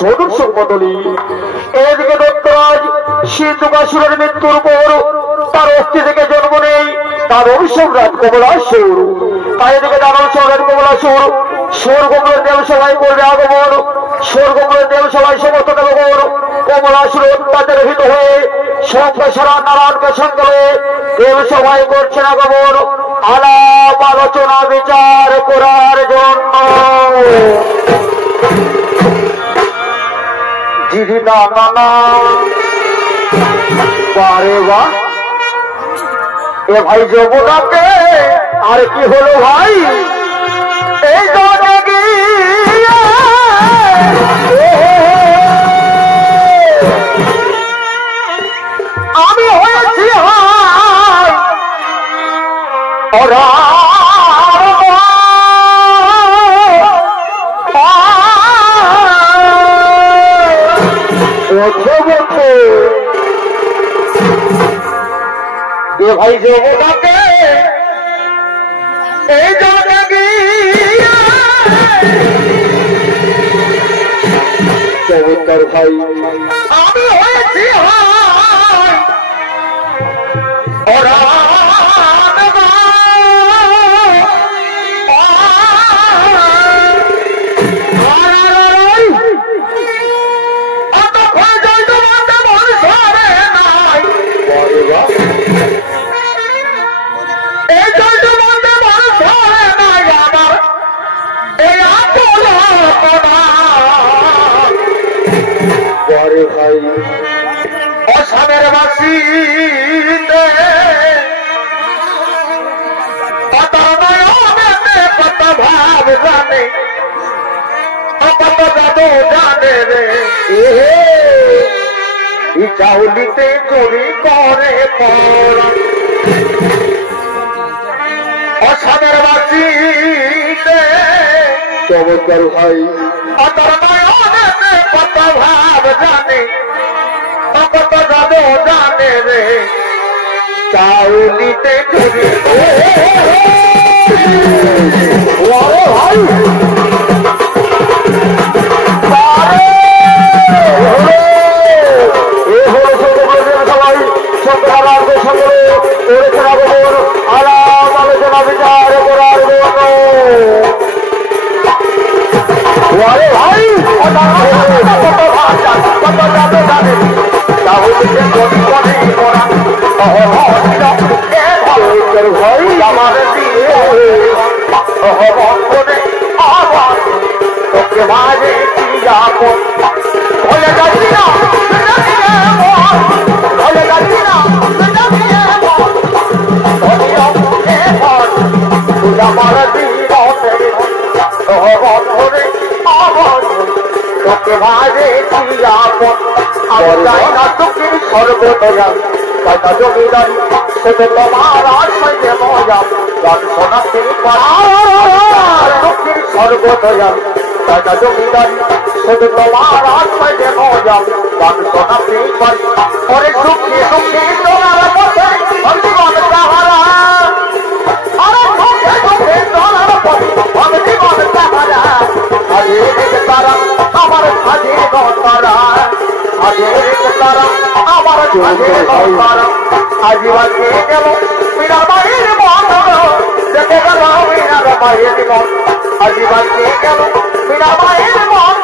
চতুর্শক বদলি এদিকে দত্তরাজ সিদ্ধকাসুরের মৃত্যুর পর তার অস্থি থেকে জন্ম নেই তার অভিষেকরাজ কমলাসুর। তাই এদিকে দানব শহরের কমলাসুর স্বর্গমূলের দেবসভায় করবে আগমন। স্বর্গমূলের দেবসভায় সমস্ত দেবগণ কমলাসুর অত্যাচারিত হয়ে সংসারা নারায়ণকে সঙ্গে দেবসভায় করছেন আগমন আলাপ আলোচনা বিচার করার জন্য। দিদি না না না বারে বা এ ভাই যমুনাকে আর কি হলো ভাই এই আমি হয়েছি ওরা এ ভাই যমুনাকে এই চমৎকার ভাই আমি হয়েছি ওরা ভাই অসামের বাসিতে কত কত ভাব জানে কত জাদু জানে রে চাউলিতে চুরি করে অসামের বাসিতে চমৎকার ভাই কত ভাব জানে কত জাদু জানে রে চাউলিতে চুরি ভাই সবাই সন্ধ্যারামের সঙ্গে করেছেন আগমন আলাপ আলোচনা বিচার করার জন্য। ভাই আমার তোকে মাঝে ভুলে যাচ্ছি না ভুলে যাচ্ছি না আমার তোকে ভাজে যাই না তোকে সর্বদয়া কথা জমিদারি সেটা তোমার আশ্রয় মজা গান শোনাতে তোকে সর্বদয়া কথা জমিদারি সেটা তোমার আশ্রয় মজা গান শোনাতে পারি পরে সুখে সুখে তোমার পথে জীবন সাহারা আরে সুখে সুখে তোমার পথে জীবন সাহারা আরে তারা আমার সাজে তারা আজে তারা আমার সাজে তারা আজীবনে গেল বিনা মায়ের মন দেখে গেল বিনা মায়ের মন আজীবনে গেল বিনা মায়ের মন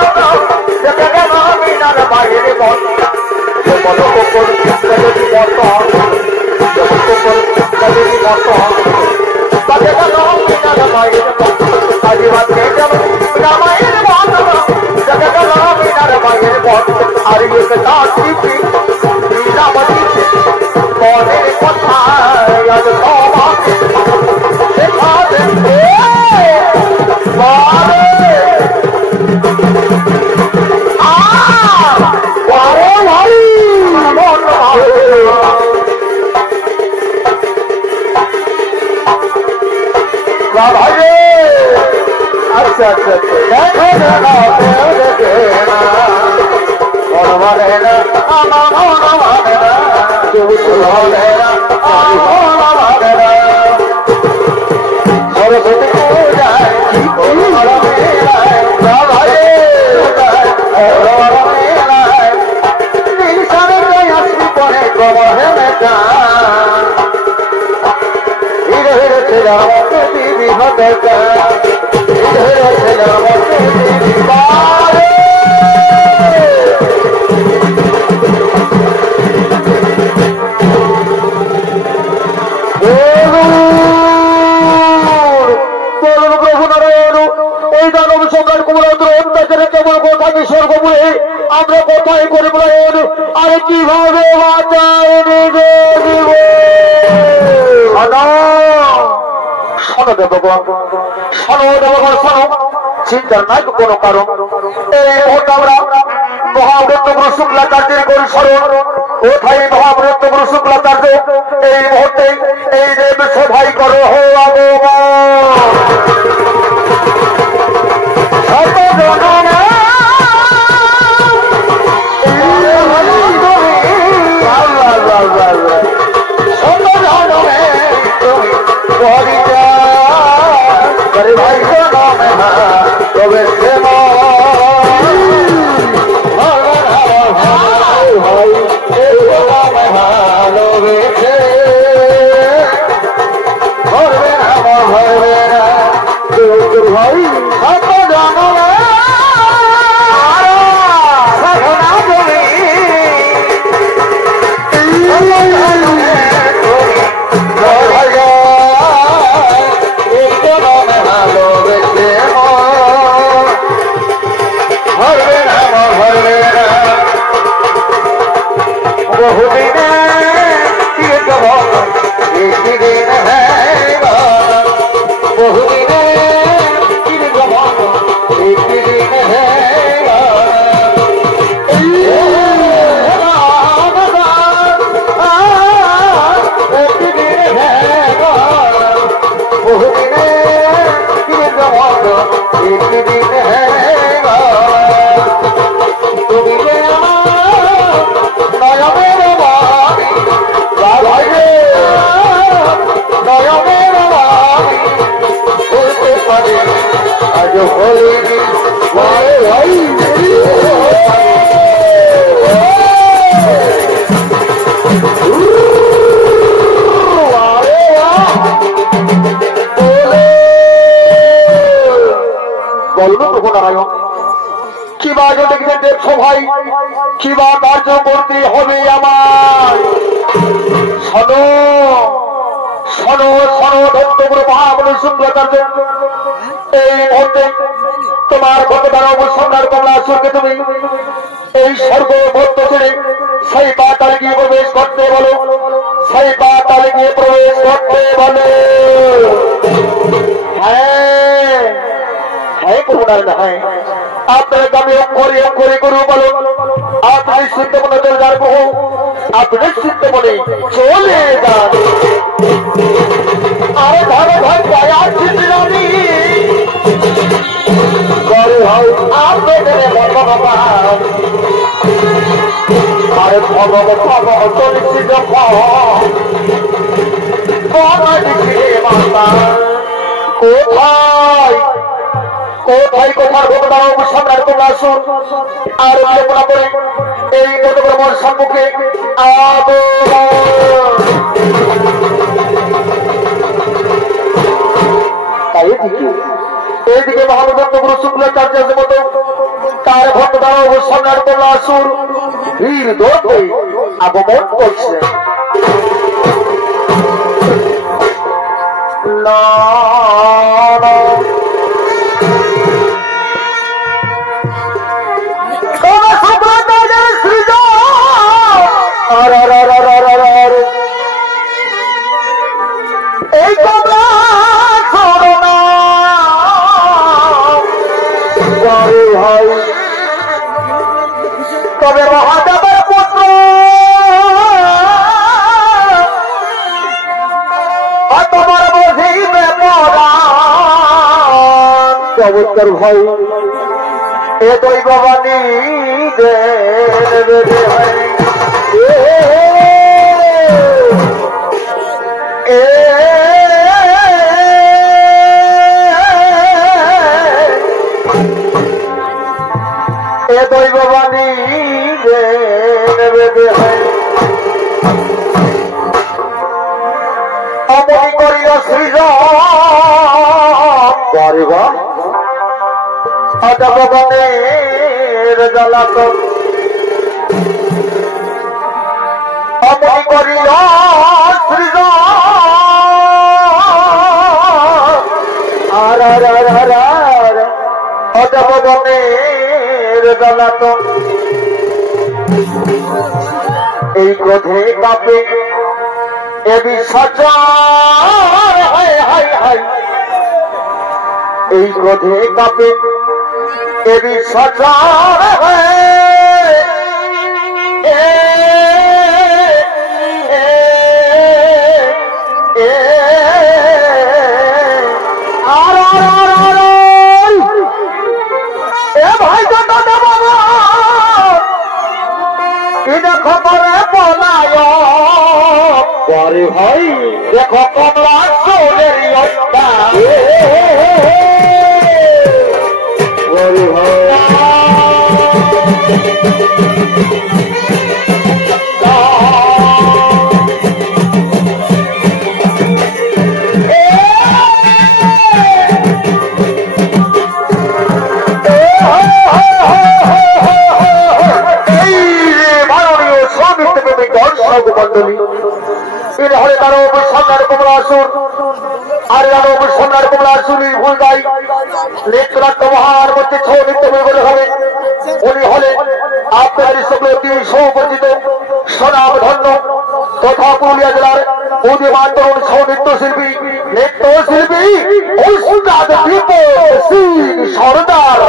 দেখে গেল বিনা মায়ের মন বলো কোকর কবি মত বলো কোকর কবি মত দেখে গেল বিনা মায়ের মন আজীবনে গেল বিনা মায়ের মন দেখে গেল বিনা মায়ের মন আর ये काटी थी मीरा बनी थी कौने কথা याद बाबा देखा दे बारे आ वारे भाई मन भाई अच्छा अच्छा देखो ना স্বর্গ বলে আমরা কোথায় করে বলেন আর কিভাবে বাঁচায় নিজে দিব শোনো দেবগণ শোনো দেবগণ শোনো চিন্তার নাই কোনো কারণ এই মুহূর্তে আমরা মহাব্রত গুরু শুক্লাচার্যের করি স্মরণ কোথায় মহাব্রত গুরু শুক্লাচার্য এই মুহূর্তে এই দেব সভাই করো হো ভাই তবে কিবা দেখবেন দেব সভাই কিবা কার্য করতে হবে আমার শোনো শোনো শোনো দত্তগুরু মহাবলী শুক্লাচার্য এই মুহূর্তে তোমার ভগবান অবসন্ধার কমলাসুরকে তুমি এই স্বর্গ ভক্ত ছেড়ে সেই পাতালে গিয়ে প্রবেশ করতে বলো সেই পাতালে গিয়ে প্রবেশ করতে বলো হ্যাঁ হ্যাঁ করুণার হ্যাঁ আপনাকে আমি অক্ষরে করু বলো আপনি সিদ্ধ মনে চলে যার বহু আপনি সিদ্ধ মনে চলে যান আরে ধরে ভাই পায়া চিত্রানি আপনাদের ভগবান আরে ভগবান চলিত মাতা কোথায় কোথায় কোথার ভগবান অবসন্ধার তোমরা আসুন আর কল্পনা করে এই মতগ্রমণ সম্মুখে এইদিকে মহানদত্ত গুরু শুক্লাচার্যের মতো তার ভক্তদান অবসন্ধার তোমরা আসুন ভিড় ধরতে আগমন করছে এই তোমরা শোনো না ভাই তবে মহাদেবের পুত্র তোমার বসিবে চমৎকার ভাই এ দৈব বাণী দৈব বাণী অমনি করিল সৃজন ভগবানের জ্বালাতন অমনি করিল সৃজন ভগবানের জ্বালাতন এই ক্রোধে কাঁপে এ বিশ্বাচার হায় হায় হায় এই ক্রোধে কাঁপে এ বিশ্বাচার হায় अरे भाई देखो कमला सोनेरी अड्डा अरे भाई मंडली हरे सम्राट कमलासुर আর সম্রাট কমলাসুর ভুল গাই নেত্রাত্ম মহান মধ্যে ছৌ নৃত্য বলে হবে উনি হলেন আপনার সকলটি সৌপরিচিত সনাম ধন্য তথা পুরুলিয়া জেলার উদীয়মান তরুণ ছৌ নৃত্যশিল্পী নৃত্যশিল্পী উস্তাদ বিপদ সিং সরদার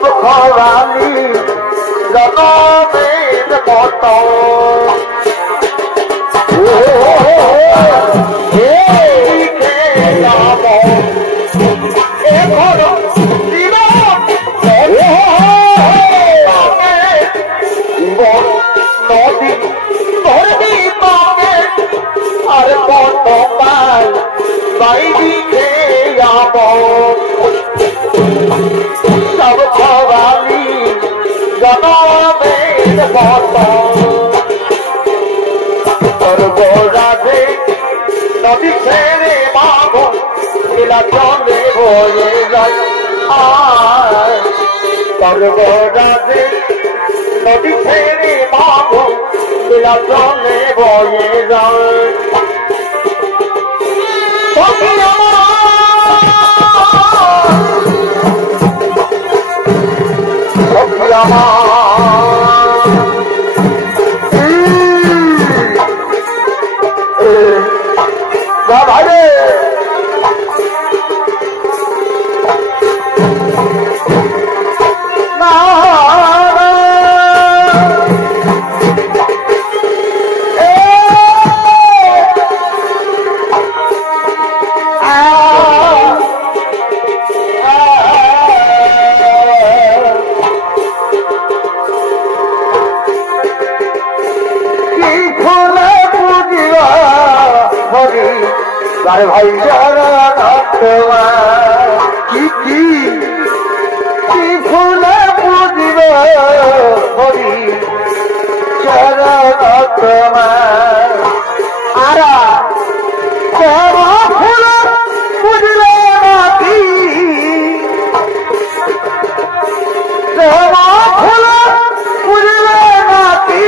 सब खराली गनो में मोटो सब खराली गनो में मोटो और गोरा दे नदी से যায় সর্বরাজে নদী ছেড়ে মাধব লীলা চলে বয়ে যায় সখী আমার ভাই ভাই কি কি কি ফুলে পুজিব হরি চরণ আরা ফুল পুজিলে নাতি ফুল পুজিলে নাতি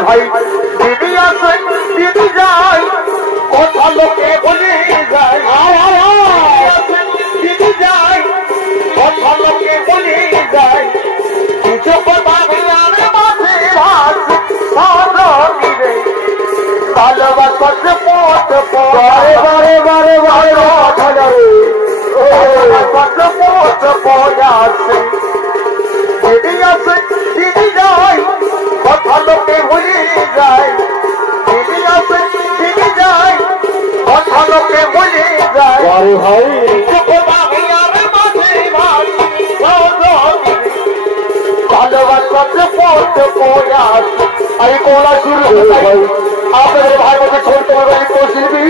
ভাই দিদি আছে দিদি যায় কথা লোকে বলে যায় দিদি যায় কথা লোকে বলে যায় কিছু কথা বলার মাঝে ভাষে ভালোবাসে পথ বারে বারে বারে বারে পথ পথ আছে দিদি আছে দিদি যায় কথা লোকে ভুলে যায় দিদি আছে দিদি যায় কথা লোকে ভুলে যায় ভালোবাসাতে পড়তে প্রয়াস আমি কোলা শুরু হয়ে আপনাদের ভাই মধ্যে ছোট ভাই শিল্পী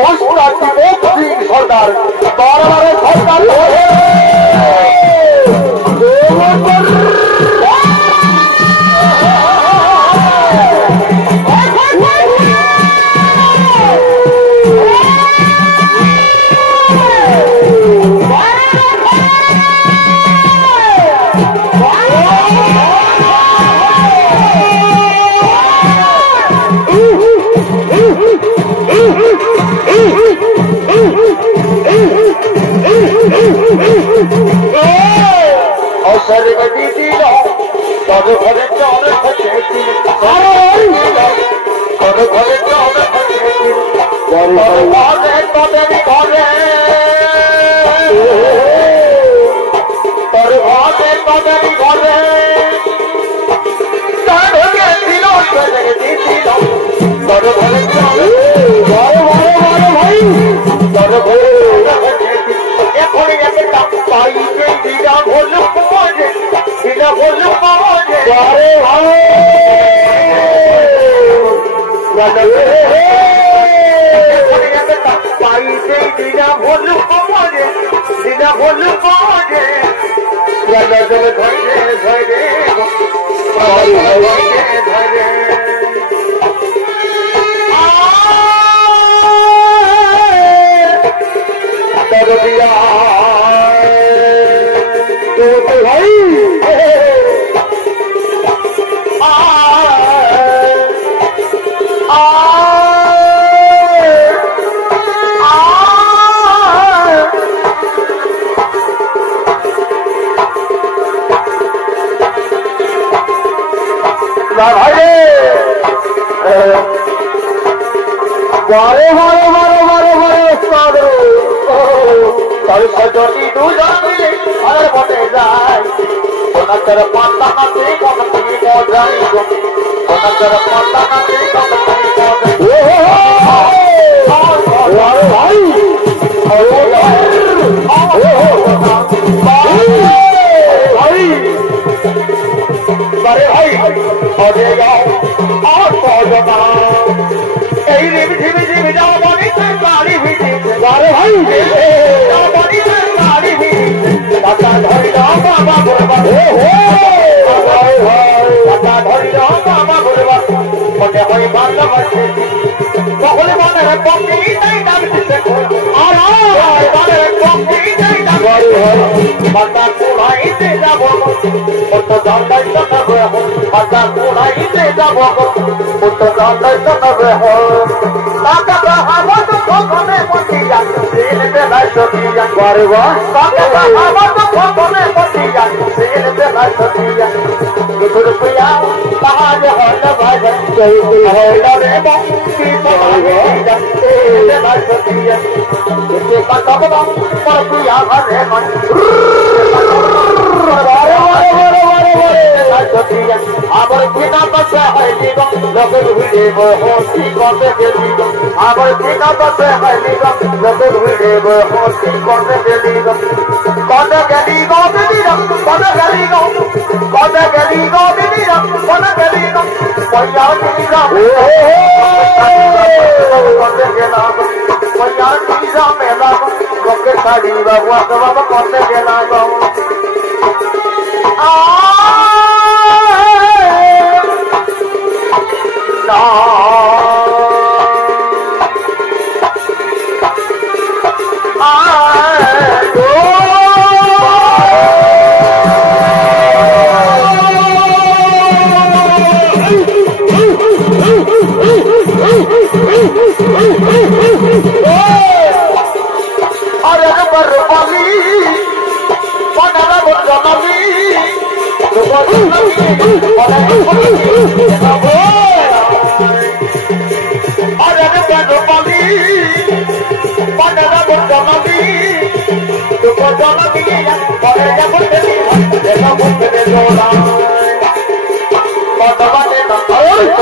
ওস্তাদ সিং সর্দার বারবারে সরকার Thank you.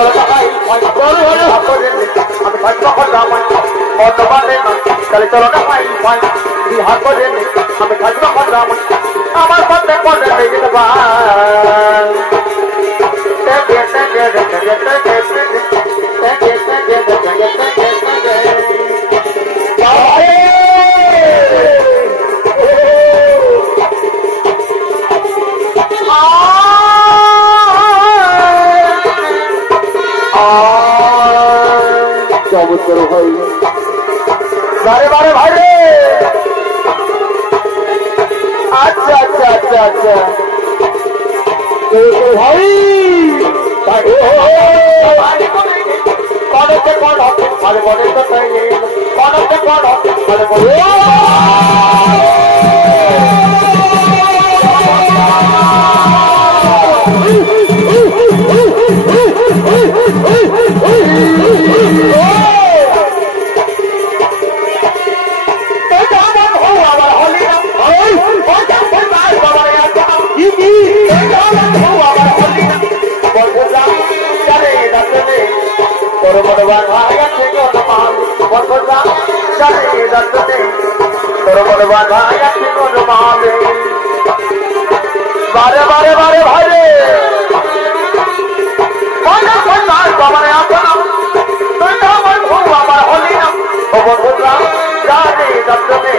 চলো না ভাই আমি ভাগ্য করলাম বর্তমানে তাহলে চলো না ভাই বিহার করে আমি ভাগ্য করলাম আমার পথে পথে যেতে চমৎকার ভাই বারে বারে ভাই রে আচ্ছা আচ্ছা আচ্ছা আচ্ছা ভাই কনকে কন হবে ভালো বলে তো তাই কনকে কন হবে ভালো বলে বারে বারে বারে ভাই রে আমার হলি না ও বন্ধুরা জানে দর্শনে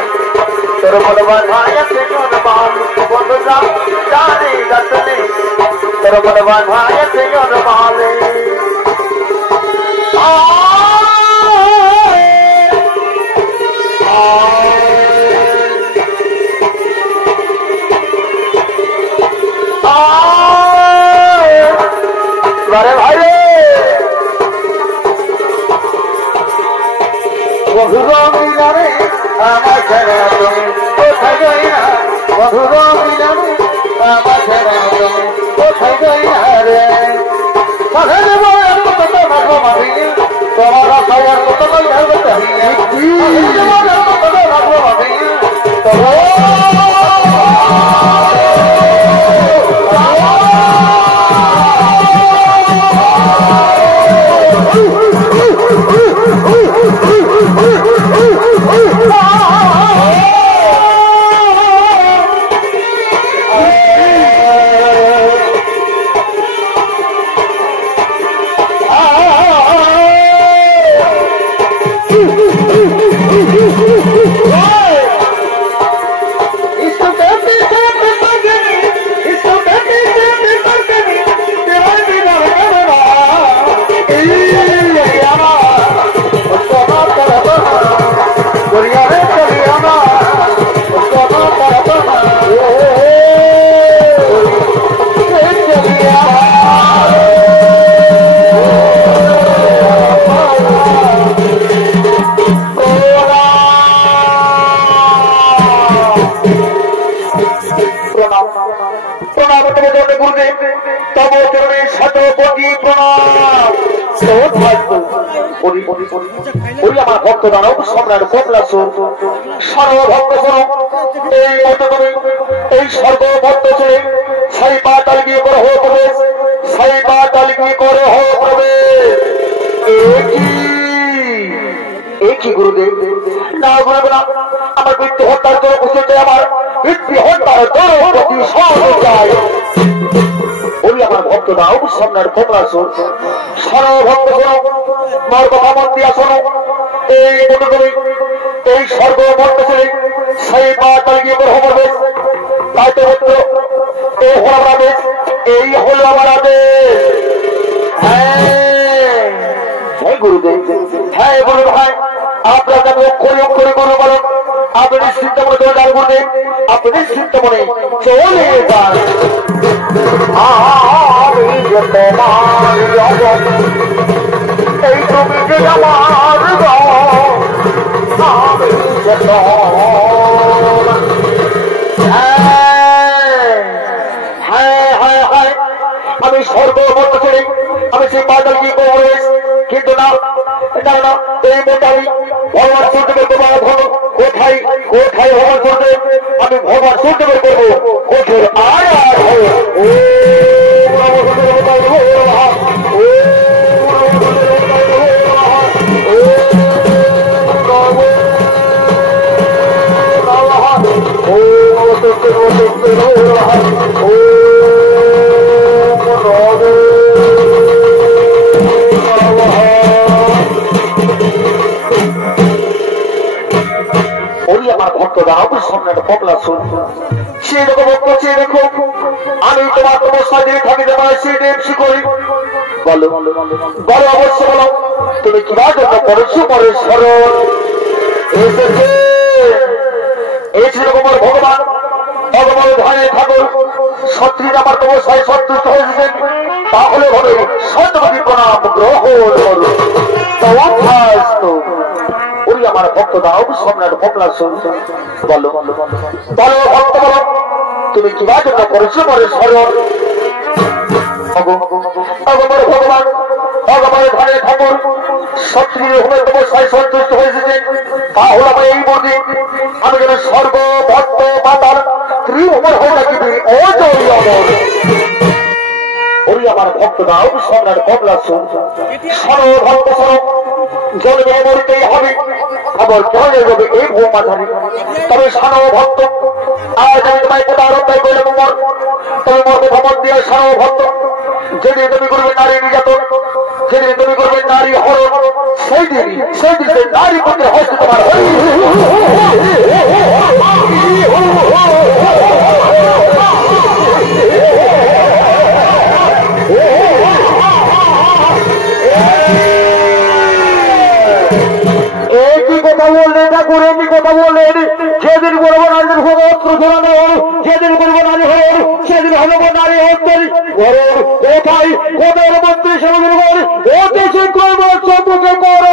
তোর বলবান ভাই আছে কোন মান বন্ধুরা জানে দর্শনে তোর বলবান ভাই আছে কোন মানে বারে ভাই রে মধুর মিলনে আমার ছেড়ে তুমি কোথায় গই না মধুর মিলনে আমার ছেড়ে তুমি কোথায় গই না রে সাধে দেব কত মাগো মাবি তোমার খায়ার কত কই হবে তাই কি কত মাগো মাবি আমার ভক্ত দানব সম্রাট কমলাসুর সর্বভক্ত এই সর্বভক্ত ছেলে সাই পাতাল গিয়ে করে হো প্রবেশ সাই পাতাল গিয়ে করে হো প্রবেশ একই গুরুদেব না গুরুদেব না আমার মৃত্যু হত্যার জন্য বুঝতে আমার মৃত্যু হত্যার জন্য প্রতিশোধ চাই বলি আমার ভক্ত দানব সম্রাট কমলাসুর সর্বভক্ত তোমার কথা মন দিয়া শোনো এই সর্বভক্ত ছেলে সেই পাতাল গিয়ে করে হো প্রবেশ তাই তো হতো এই হল আমার আদেশ এই হলো আমার আদেশ হ্যাঁ গুরুদেব হ্যাঁ বলুন ভাই আপনার কাছে অক্ষরে অক্ষরে করো বলো আপনি নিশ্চিন্ত মনে চলে যান গুরুদেব আপনি নিশ্চিন্ত মনে চলে যান এই তুমি যে আমার আমি সর্বভক্ত ছেলে আমি সেই পাতাল কি করবো কিন্তু না না না এই মোটাই ভগবান সূর্যদেবের তোমার ধরো কোথায় কোথায় ভগবান সূর্যদেব আমি ভগবান সূর্যদেবের করবো কঠোর আর আর আমার ভক্ত দাও সামনে পবলা শুন সেই রকম ভক্ত দেখো আমি তোমার অবস্থায় দিয়ে থাকি তোমার সেই দেবসি করি বলো বলো অবশ্য বলো তুমি কি জন্য করেছো পরে স্মরণ এসেছে এই ছিল তোমার ভগবান ভগবান ধারে ঠাকুর শত্রী আমার অবস্থায় সন্তুষ্ট হয়েছেন তাহলে হবে সত্যবতী প্রণাম গ্রহণ করো ওই আমার ভক্ত দাও সম্রাট পবলা শুন বলো বলো ভক্ত বলো তুমি কি জন্য করেছো পরে স্মরণ ভগবান ভগবানের ধারে ঠাকুর শত্রী অবস্থায় সন্তুষ্ট হয়েছে তাহলে আমার এই বর্দি আমি যেন স্বর্গ ভক্ত মাতার ত্রিভুবন হয়ে রাখি অজয় অমর ওই আমার ভক্ত দাও সম্রাট পবলা শুন সর ভক্ত সর জন্মে মরিতেই হবে আবার জলে যাবে এই ভৌমাধারী তবে সানব ভক্ত আজ আমি তোমায় প্রতারণায় করলে মর তবে মর্ম ভ্রমণ দিয়ে সানব ভক্ত যেদিন তুমি করবে নারী নির্যাতন যেদিন তুমি করবে নারী হরণ সেই দিন সেই নারী করতে হস্ত তোমার কথা বললেন না করে কি কথা বললেন যেদিন করবো নারীদের ভোগ অস্ত্র ধরানো যেদিন করবো নারী হল সেদিন হলব নারী অন্তরী কোথায় কোথায় মন্ত্রী সেদিন অতি শীঘ্র চতুকে কর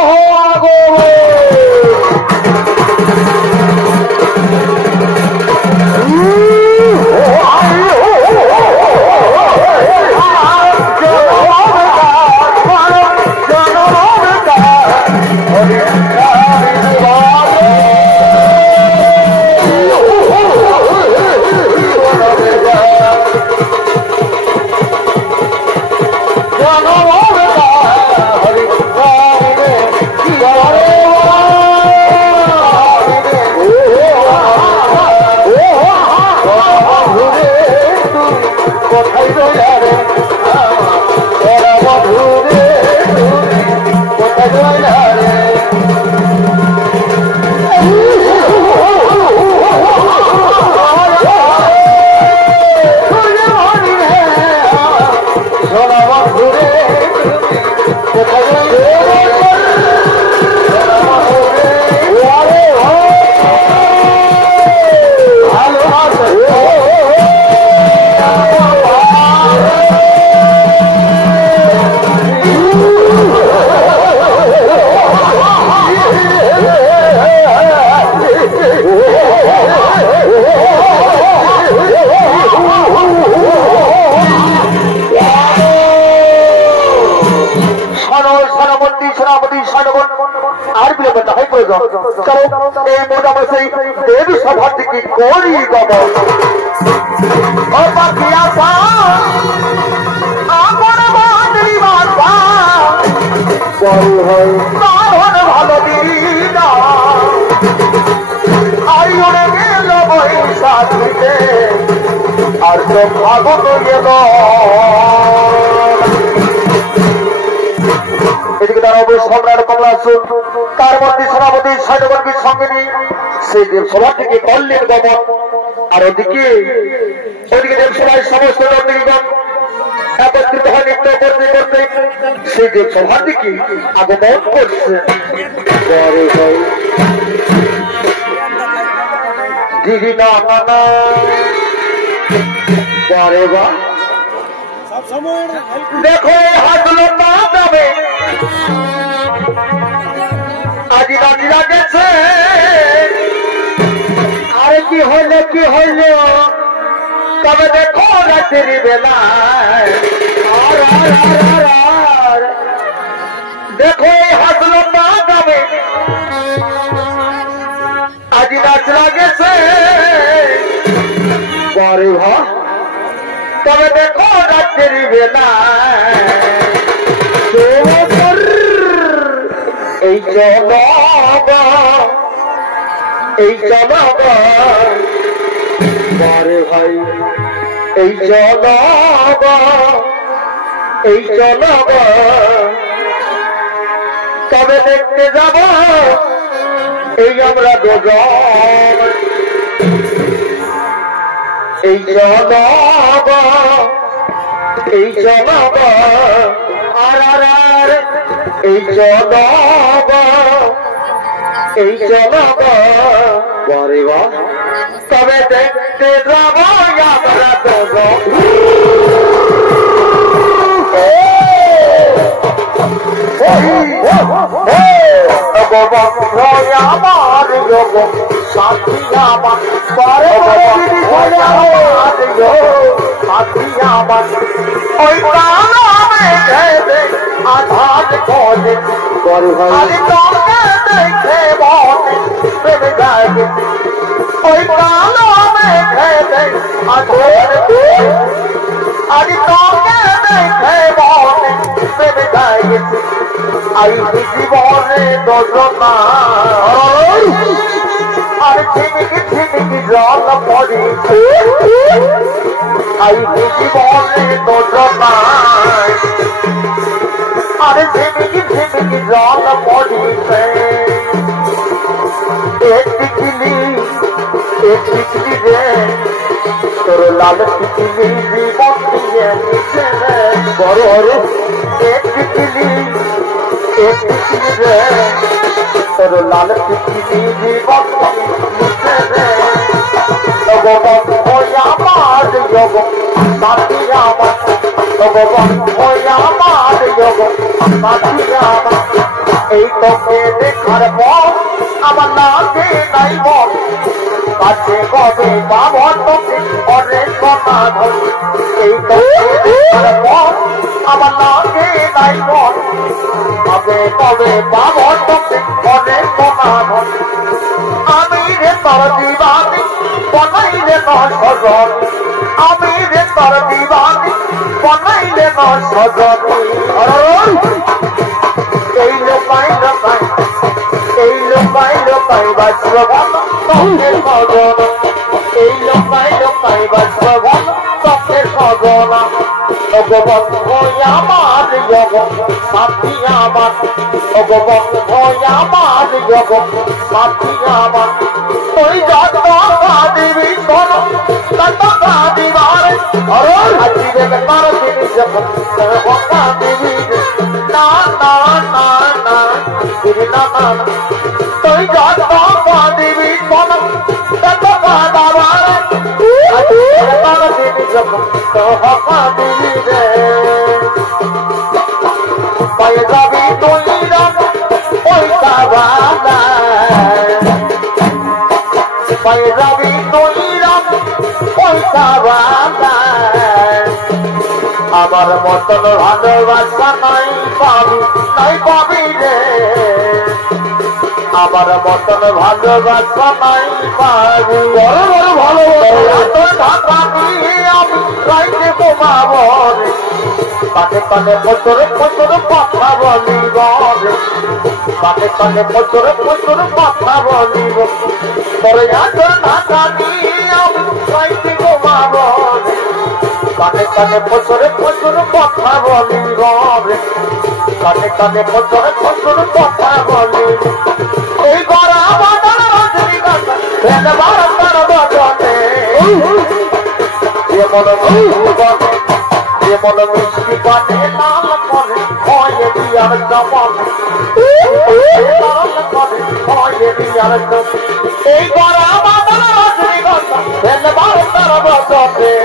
এই মোটামুটি দেবী সভা থেকে করি গমন ভালো দিন আইরে গেল বৈশাখীতে আর তো ভাগত গেল এদিকে দাঁড়াবো সম্রাট কমলা সুখ তার মধ্যে সভাপতি সৈন্যবর্গীর সঙ্গে নিয়ে সেই দেবসভা থেকে করলেন গমন আর ওদিকে দেবসভায় সমস্ত নর্তকীগণ একত্রিত হয় নৃত্য করতে করতে সেই দেবসভার দিকে আগমন করছে দিদি না না দেখো হাসলো না যাবে আজি রাজিরা গেছে আরে কি হইল তবে দেখো রাতের বেলায় দেখো হাসলো না যাবে আজি রাজরা গেছে পরে তবে দেখো রাতের বেলায় এই জনগণ আরে ভাই এই চলব তবে দেখতে যাব এই আমরা দুজন এই চলব আর এই চলব বারে বা তবে দেখতে যাব আমরা দুজন আমার যোগ সাথী আমার সাথী আমার ওই আধার করে তোকে দেখে বলে যায় ওই আধার আজ তোকে দেখে বলে যায় আই জীবনে দোজনা আর ঝিমিকি জল পড়েছে আই জীবনে দোজনা আর ঝিমিকি জল পড়েছে একটি কিলি রে তোর লাল পিছিলি জীবন দিয়ে বড় একটি কিলি রে তোর লাল পিছিলি জীবন আমার যোগ সাথী আমার আমার যোগ সাথী আমার এই তোকে দেখার পর আমার নাকে নাই বল কাছে কবে পাবো তোকে অনেক কথা এই তোকে দেখার পর আমার নাকে নাই বল কবে পাবো তোকে অনেক কথা আমি রে তোর দিবানি বনাইলে নয় সজন আমি রে তোর দিবানি বনাইলে নয় সজন এই লোকাই বাঁচব ভালো তোকে সজন এই লোকাই বাঁচব ভালো তোকে সজন আমার যোগ সাথী আমার আমার যোগ সাথী আমার তুই যত দিবি শোন তত দিবার দিবে তার জিনিস দিবি না না না না দিবি না না তুই যত দিবি শোন তত দাবার তার জিনিস দিবি রে পায়ে যাবি তুই পয়সা বাবা পায়ে যাবি তুই পয়সা বাবা আমার মতন ভালোবাসা নাই পাবি রে আমার মতন ভালোবাসা নাই পাবি বড় বড় ভালোবাসা আমি রাইতে ঘুমাব কানে কানে প্রচুর কথা বলিব কানে কানে প্রচুর কথা বলিব তোর আদর না জানি আমি রাইতে ঘুমাব কানে কানে প্রচুর কথা বলিব কানে কানে প্রচুর কথা বলিব এই গড়া বাদার রজনীগন্ধা ভেদ বারবার বদনে যেমন মিষ্টি পানে লাল করে হয় দিয়ার জমন লাল করে হয় দিয়ার জমন এই গড়া বাদার রজনীগন্ধা ভেদ বারবার বদনে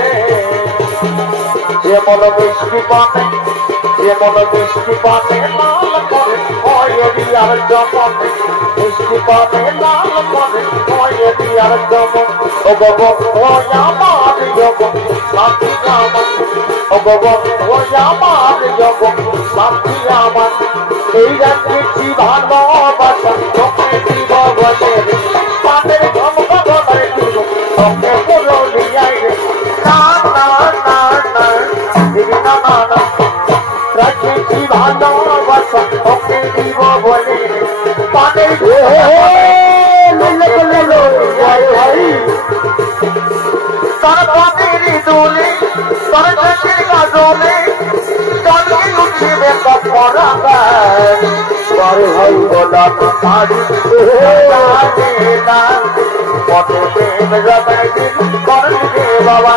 যেমন মিষ্টি পানে লাল করে হয় দিয়ার জমন মিষ্টি পানে লাল করে হয় দিয়ার জমন ও বাবা আমার যোগ সাথী আমার ও বাবা আমার যোগ সাথী আমার এই রাখছি ভালোবাসা তোকে দিব বলে পানের ধমকা বলে দিব তোকে বলো নিয়াই রে না না না না দিবি না না না রাখছি ভালোবাসা তোকে দিব বলে পানের লো स्वामी दूली तोर देखिर काजले चली उठिबे कपड़ा करे भाई बोला तुम्हारी पटे प्रेम जबाई दिल कर दे बाबा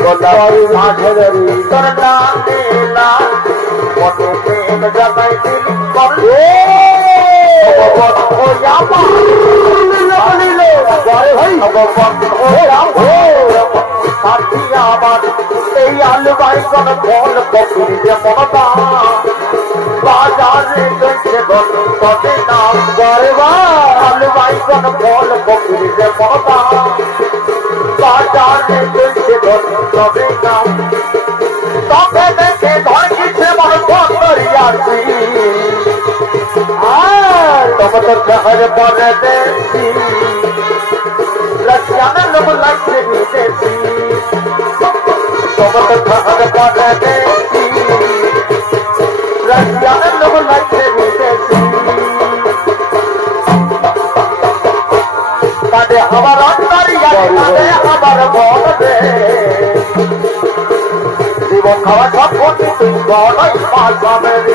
बोला माधरी तोर नाम देला पटे प्रेम जबाई दिल कर दे ओ यामा लीलो करे भाई ओ यामा साथिया बात এই আলু ভাই কোন ফল পকুড়ি যে মনটা বাজারে গেছে গন তবে নাম করে আলু ভাই কোন ফল পকুড়ি যে মনটা বাজারে গেছে গন তবে নাম তবে দেখে ধর কিছে মন করিয়াছি আর তবে তো শহর পরে দেখি लक्ष्याना लोग लक्ष्य विदेशी तब तो ठहर कर देती लक्ष्याना लोग लक्ष्य विदेशी काटे हमारा अंतर यानी काटे हमारा बोल दे जीवन खावा सब कोटी तुम बोलो इस पासा मेरी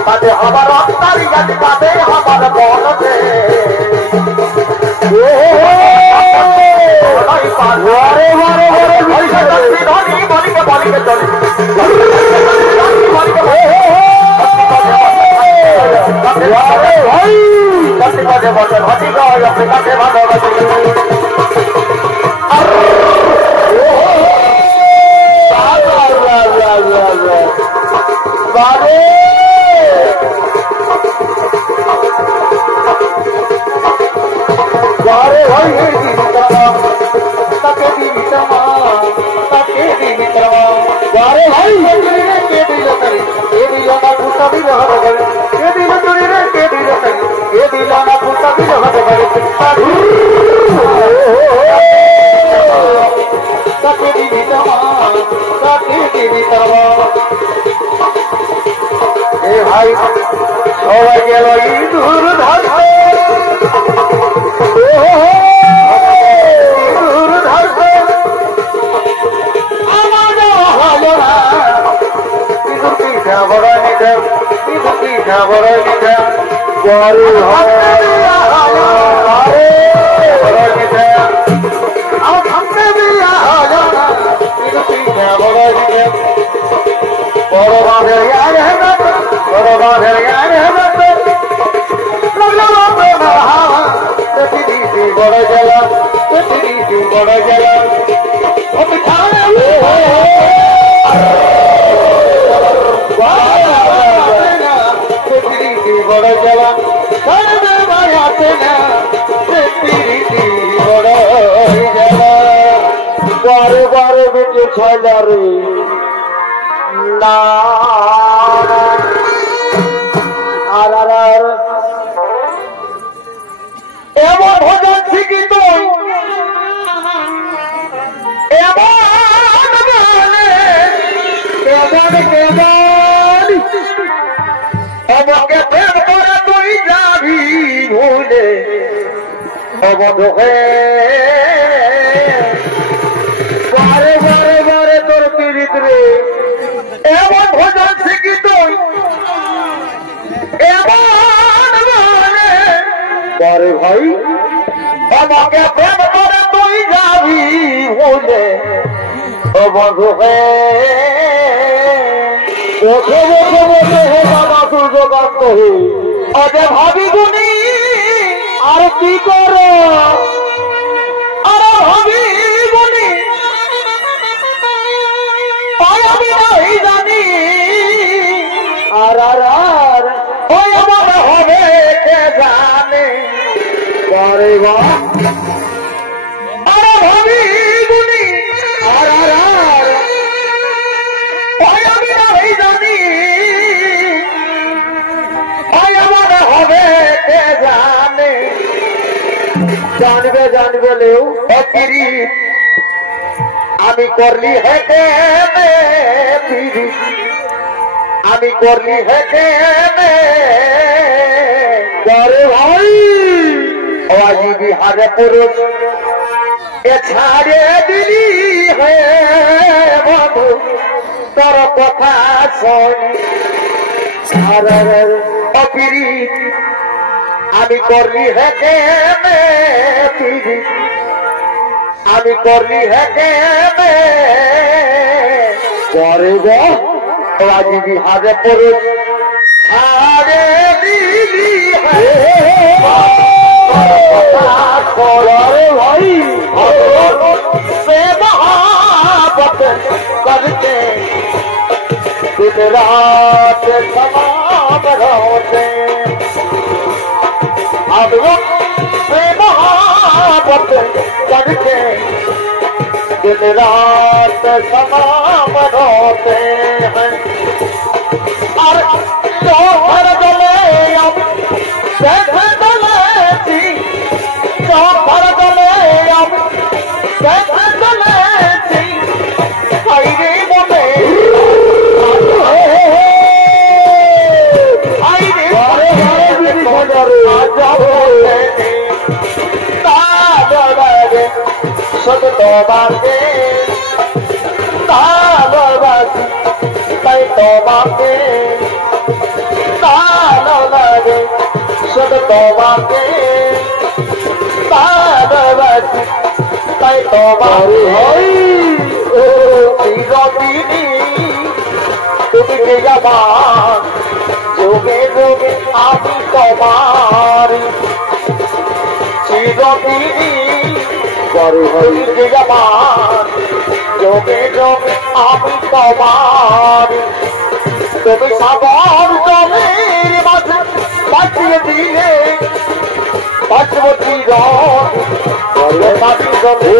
काटे हमारा अंतर यानी काटे हमारा बोल दे वारे वारे वारे धनी बनी के चली भाई সবাই গেল ইঁদুর ধরতে ইঁদুর ধরতে আমার হলো না ইঁদুর পিঠা বড় নিতে ইঁদুর পিঠা বড় নিতে বড় বড় নিতে আমার সামনে বিয়া হলো না ইঁদুর পিঠা বড় নিতে বড় বাঁধের ইয়ার হেবে বড় বাঁধের ইয়ার হেবে लगलो बाबे महावा तेरी सी बड़ जला तेरी सी बड़ जला ओ बिठाने तेरी सी बड़ जला कर दे माया तेना तेरी सी बड़ जला बारे बारे बेटे छाया रे ना आरार एवं भोजन शिखित আমাকে প্রেম করে তুই যাবি ভুলে অবধে বারে বারে বারে তোর পীড়িত রে এমন ভোজন শিখিত বারে ভাই আমাকে প্রেম করে তুই যাবি ভুলে অবধে বসে বসে বসে হে বাবা সূর্যকান্ত হে অজে ভাবি গুনি আর কি করো আরে ভাবি গুনি আমি নাই জানি আর আর আর ওই আমার হবে কে জানে বারে বা আরে ভাবি গুনি আর আর আর ওই আমি নাই জানি ওই আমার হবে কে জানে জানবে জানবে লেও অকিরি আমি করলি হেঁটে পিড়ি আমি করলি হেঁটে করে ভাই আজি বিহারে পুরুষ ছাড়ে দিলি হে বাবু তোর কথা শোনি অপিরি আমি করলি হেকে আমি করলি হেকে পরে গো রাজি বিহারে পড়ে ছাড়ে দিলি হে भाई से मोहब्बत करके दिन रात तमाम होते अब से मोहब्बत करके दिन रात तमाम होते हैं और जो भर गले सब तो बाके तालबाजी तय तो बाके तालबाजी सब तो बाके तालबाजी तय तो बाके ओ तीरो तीनी তুমি কে যাবার যোগে যোগে আমি তোমার চিরদিনী বড় হইতে যাবার যোগে যোগে আমি তোমার তুমি সাগর জলের মাঝে বাঁচিয়ে দিলে বাঁচব চিরদিন বলে বাঁচি জলে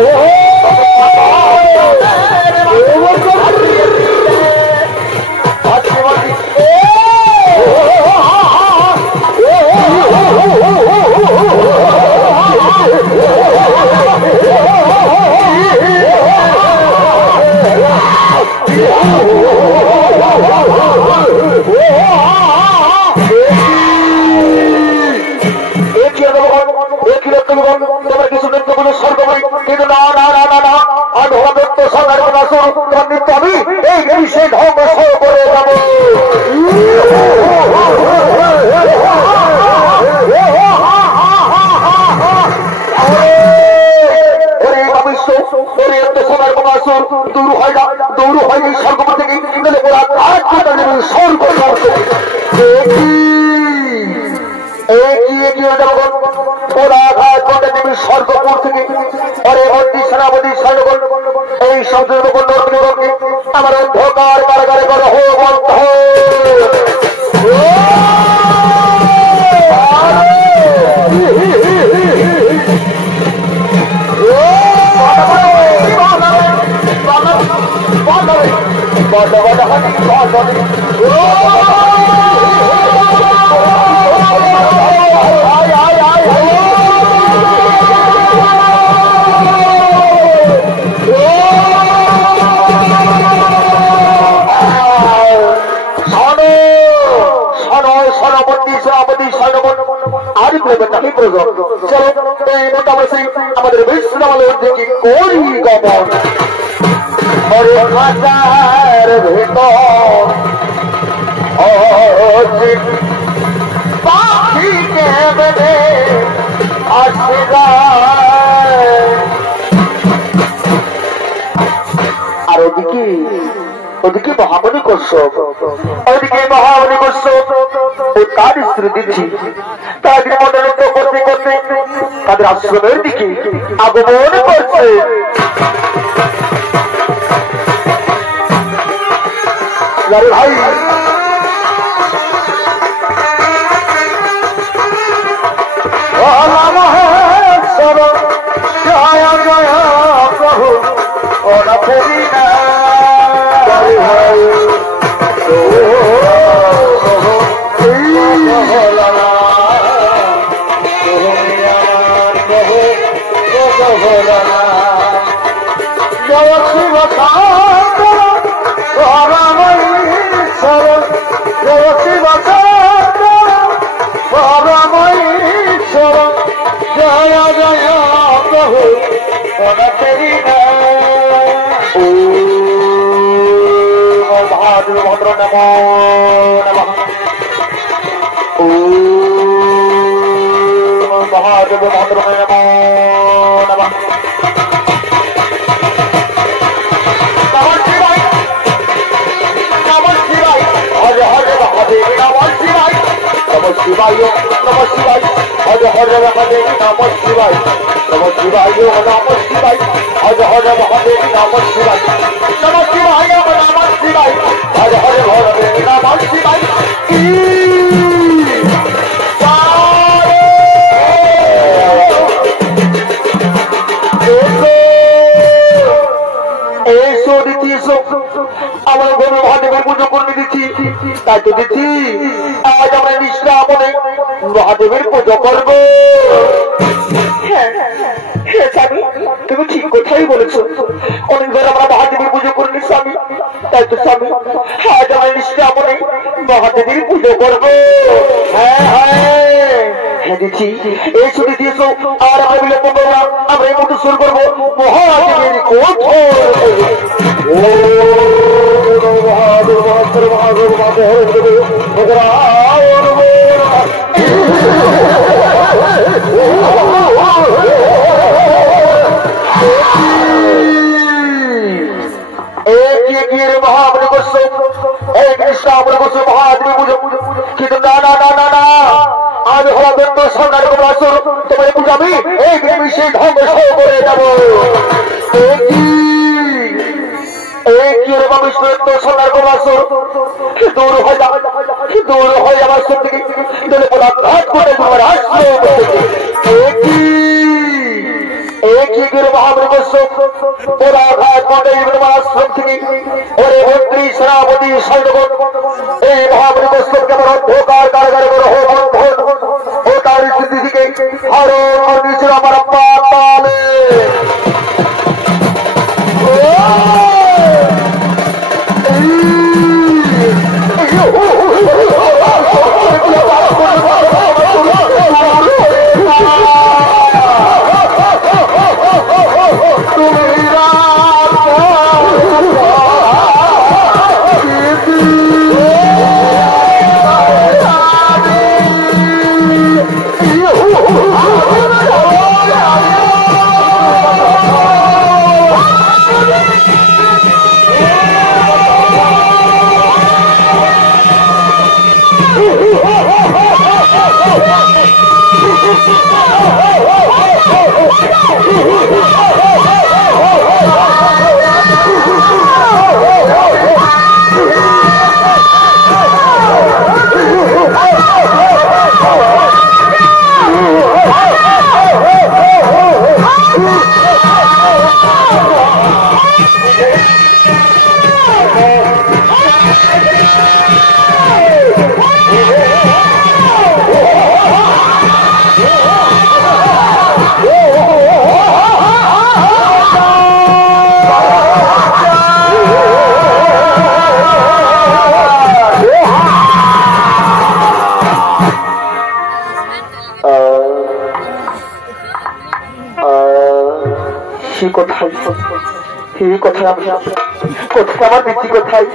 আমি এই বিষয়ে ধ্বংস করে যাব দৌড় হয় না দৌড় হয় এই স্বর্গ থেকে ওরা স্বর্গ ওরা ঘাট করে দেবে স্বর্গপুর থেকে পরে বন্দী সেনাপতি সৈন্যগণ এই সংসদ আমার অন্ধকার কারাগারে করে হো বন্ধ আমাদের বিশ্বনাথের থেকে করি গমন ভাষার ভেতর পাখিকে বেঁধে আসে আর ওদিকে মহামণি করছ ওদিকে মহামণি করছ ও তার স্ত্রী দিচ্ছি তাদের মনোনীত করতে করতে তাদের আশ্রমের দিকে আগমন করছে ভাই জয় জয় প্রভু ওরা ফেরি না सोना तेरी महादेव भद्र नमो नमः महादेव भद्र नमो नमः नमः शिवाय हरे हरे महादेव नमः शिवाय नमः शिवाय हरे हरे महादेव नमः शिवाय नमः शिवाय नमः शिवाय हरे हरे महादेव नमः शिवाय नमः शिवाय नमः शिवाय हरे हरे महादेव नमः शिवाय আমার ঘরে মহাদেবের পুজো করে দিচ্ছি তাই তো দিচ্ছি আজ আমরা নিষ্ঠা মনে মহাদেবের পুজো করবো। স্বামী তুমি ঠিক কথাই বলেছো, অনেক ঘরে আমরা মহাদেবের পুজো করিনি স্বামী, তাই তো স্বামী আজ আমরা নিষ্ঠা মনে মহাদেবের পুজো করবো। হ্যাঁ হ্যাঁ দিচ্ছি এই ছুটি দিয়েছ আর আমরা বিলম্ব করবো, আমরা এই মতো শুরু করবো মহাদেবের মহাদেব এই কৃষ্ণ মহাদেব পুজো কিন্তু না না না না না আজ হলো সরকার তোমার পুজো আমি এই বিষয়ে ধ্বংস করে যাবো। দূর হয়ে আমার সব থেকে আশ্রম থেকে ওরে মন্ত্রী সেনাপতি সৈন্যগণ এই মহাবলী বস্তুকে আমার অন্ধকার কারাগারে ও তার স্থিতি থেকে আরো নিচে আমার পাতালে কোথায় আমার দিচ্ছি কোথায়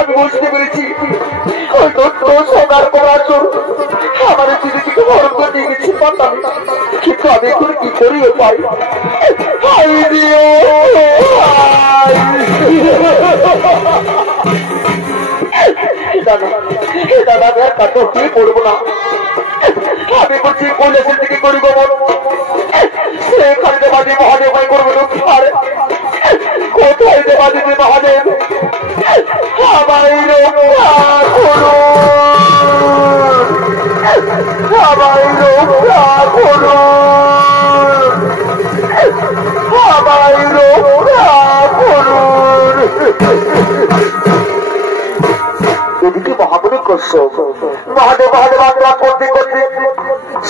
আমি বুঝতে পেরেছি আমার দিদিকে বরণ করে দিয়ে গেছি কিন্তু আমি এখন কি করি পাই দাদা আমি আর কাটো কি করবো না, আমি বলছি কৈলাসের দিকে করি গোবর সেখানে দেবাদি মহাদেব ভাই করবো আর কোথায় দেবাদি মহাদেব আমায় রক্ষা করুন, আমায় রক্ষা করুন, আমায় রক্ষা করুন। এদিকে মহাবলী কশ্যপ মহাদেব মহাদেব আগ্রহ করতে করতে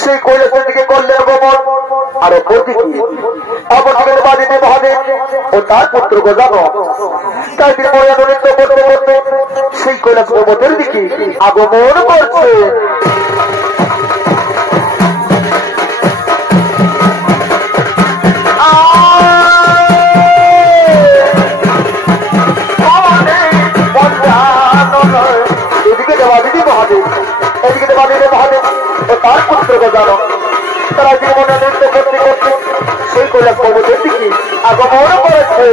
সেই কৈলাসের দিকে করলেন গোবর, আর অপরদিকে অপরদিকের বাদিতে মহাদেব ও তার পুত্র গজানন তাই নৃত্য করতে করতে সেই কৈলাস পর্বতের দিকে আগমন করছে। এদিকে দেবাদিদি মহাদেব, এদিকে দেবাদিদি মহাদেব ও তার পুত্র গজানন, তারা জীবনে নৃত্য করতে করতে সেই কৈলাস পর্বতের দিকে আগমন করেছে।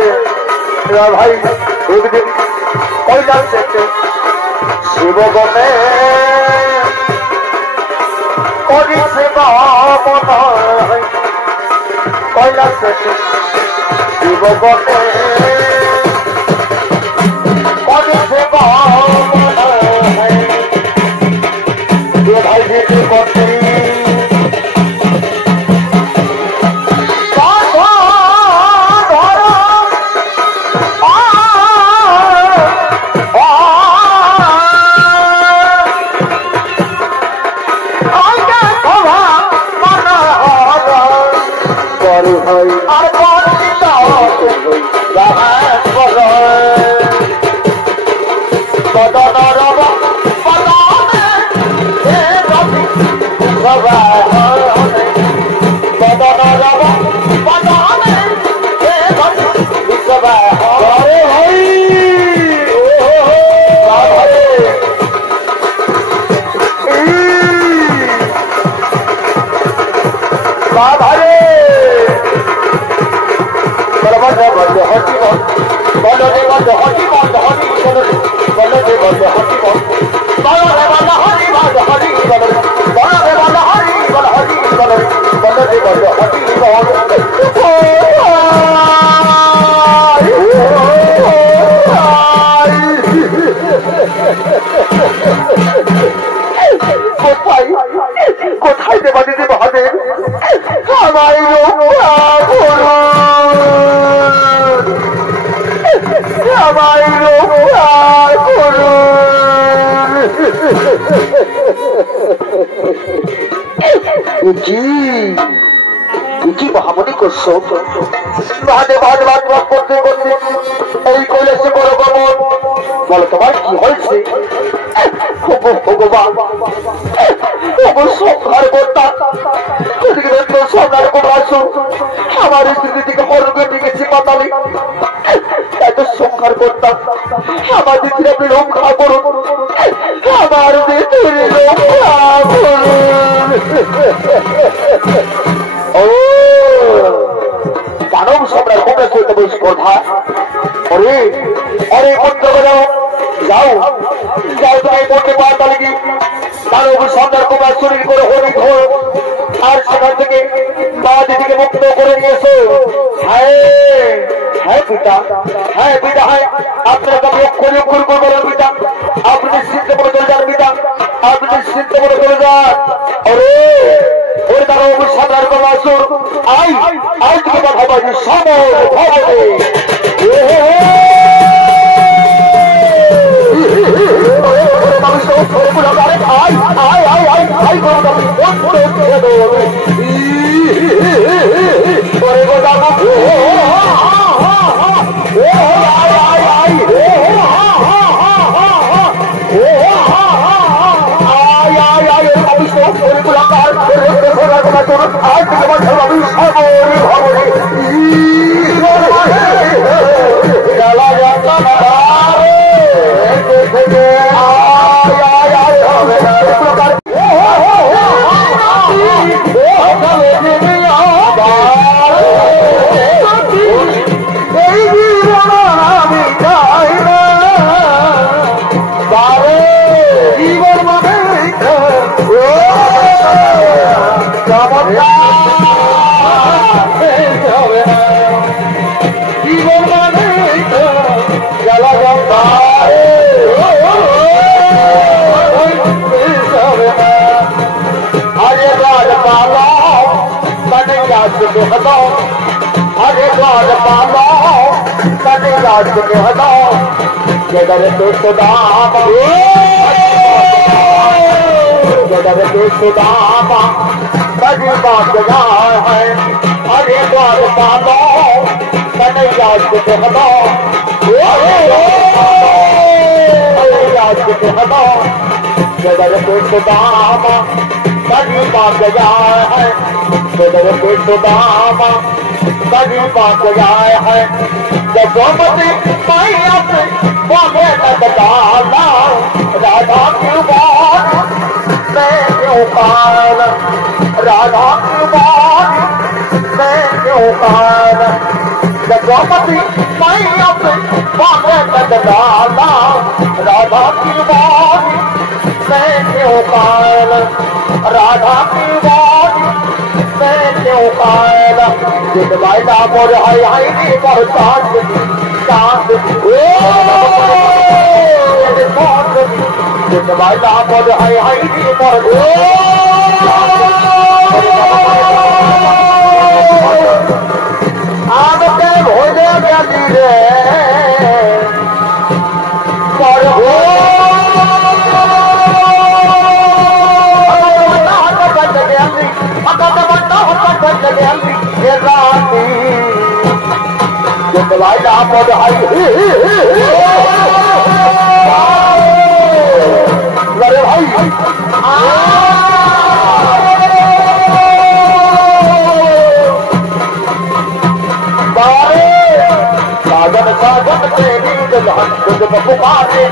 ভাই একদিন কৈলাস থেকে শিবগণে করিছে গমন, কৈলাস থেকে শিবগণে করিছে গমন, ভাই যেতে করতে আর কোথায় দেবাদিদি মহাদেব আমায় রক্ষা করুন, আমায় রক্ষা করুন। কি মহামণি করছো মহাদেব? মহাদেব করতে করতে এই কৈলাসে বড় গমন, বলো তোমার কি হয়েছে? সংহার করতাম সংহার করে আসো, আমার স্ত্রী থেকে হরকে নিয়েছি পাতালে, এত সংহার করতাম, আমার স্ত্রী আপনি রক্ষা করুন, আমার স্ত্রী রক্ষা করুন। ও দানব সম্রাট কোনটা চলতে বলছি কথা, অরে অরে মন্ত্র যাও যাও যাও, তুমি মন্ত্রে পাতালে কি দানব সম্রাট কুমার শরীর করে হরি ধর, আর সেখান থেকে মা দিদিকে মুক্ত করে নিয়েছো। হ্যাঁ হ্যাঁ পিতা, হ্যাঁ পিতা, হ্যাঁ আপনার কাছে অক্ষর অক্ষর করে বলেন পিতা, আপনি নিশ্চিন্ত করে চলে যান পিতা, আপনি নিশ্চিন্ত করে চলে যান। অরে ওরে দানব সম্রাট কুমার সুর আই আই থেকে কথা বলছি সময় ভবনে। हरे द्वार पालो तने राज के हटो जगर के सुदाम जगर के सुदाम बड़ी बात है। हरे द्वार पालो तने राज के हटो आज के हदा जगर पे सुदामा कभी बात जाए है जगर पे सुदामा कभी बात जाए है जसोमती मैया से बोले डाला राधा की बात मैं क्यों पाल राधा की बात मैं क्यों पाल जसोमती मैया से बोले डाला राधा की बात मैं क्यों पाल राधा की बात मैं क्यों पाल जिन वाला मोर हाय नी मोर चांद जिन वाला मोर हाय नी मोर आदते भोजे गली रे पर हो वाला मोर हाय अरे भाई साजन साजन तेरी दुल्हन तुझ पुकारे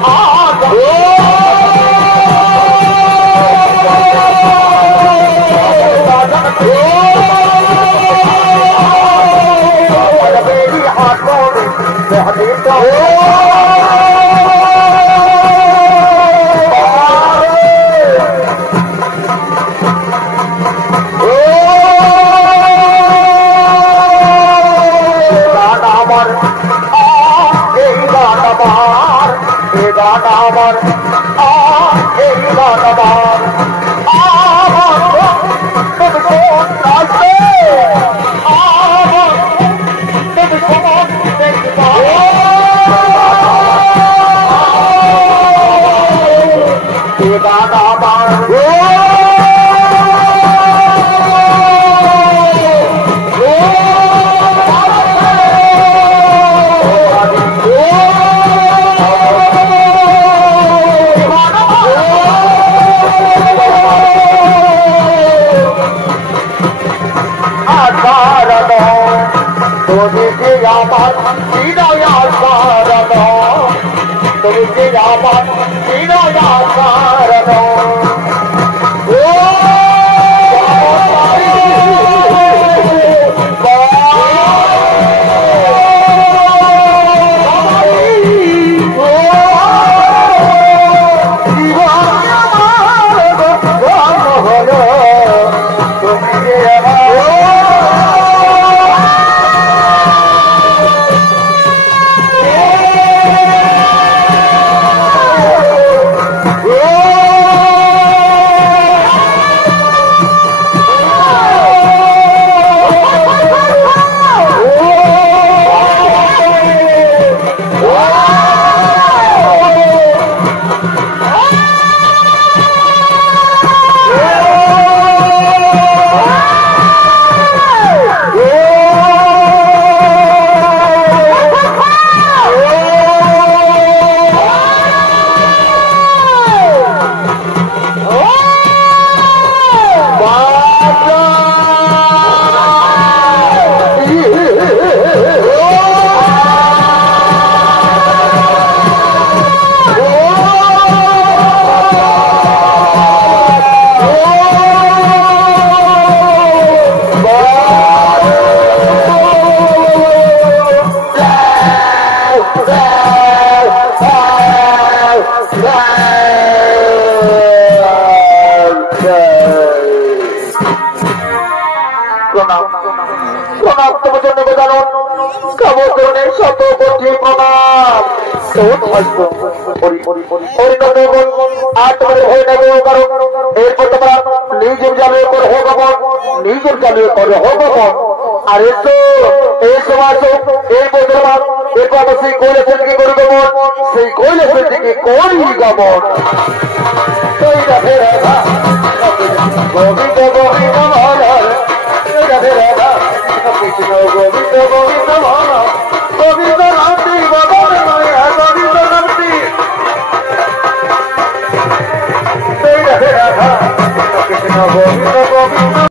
मेरी हाथों में अरे तो एक मासो एक बोधमान एक बाबसी कोले सेठ के गुरु गमन সেই कोले सेठ के कोई गमन तो इधर राधा गोविंद गोविंद महाराज इधर राधा कृष्ण गोविंद गोविंद